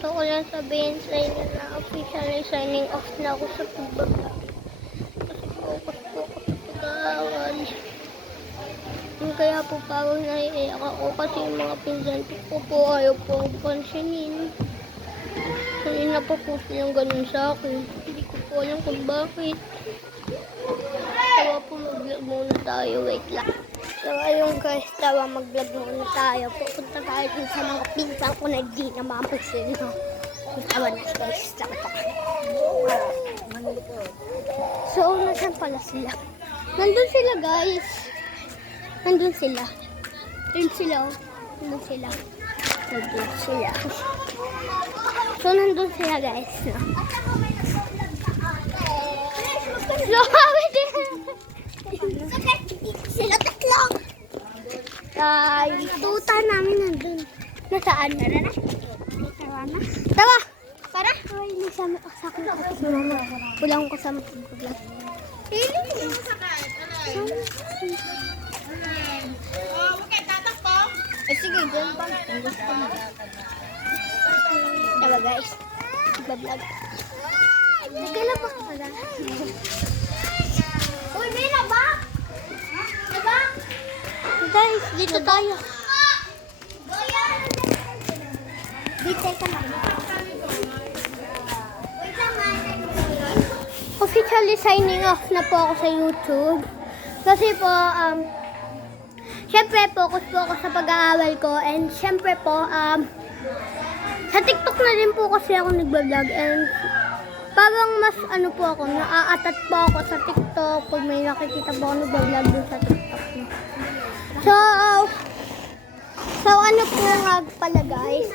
Gusto ko lang sabihin sa inyo na officially signing off na ako sa pagbablog. Kasi focus po ako sa pag-aaral. Kaya po parang naiiyak ako kasi yung mga pinsan ko po ayaw po akong pansinin. Kanina pa po silang ganun sa akin. Hindi ko po alam kung bakit. Tawa po mag-vlog muna tayo. Wait lang. So ayun guys, tawa mag-vlog muna tayo. Pupunta tayo din sa mga pinsan ko na di na mapusin. Tawa na guys. So nasan pala sila? Nandun sila guys. Nandun sila. Nandun sila. Nandun sila. Nandun sila. So nandun sila guys. No? So hawi din. Sila tatlo. Ay, tuta namin nandun. Nasaan? Tara na. Tara na. Tawa. Para? Ay, may sama ako sa akin. Wala akong kasama sa vlog. Hindi mo sakay. Sige, dyan pa. Diba guys? Nagbablog. Nagkala pa ka pala. Uy, may nabak! Nabak! Guys, dito tayo. Dito ka lang. Officially signing off na po ako sa YouTube. Kasi po, syempre, focus po ako sa pag-aaral ko. And syempre po, sa TikTok na rin po kasi ako nagbablog. And parang mas ano po ako, naaatat po ako sa TikTok. Pag may nakikita po ako nagbablog dun sa TikTok. So ano po nga pala guys.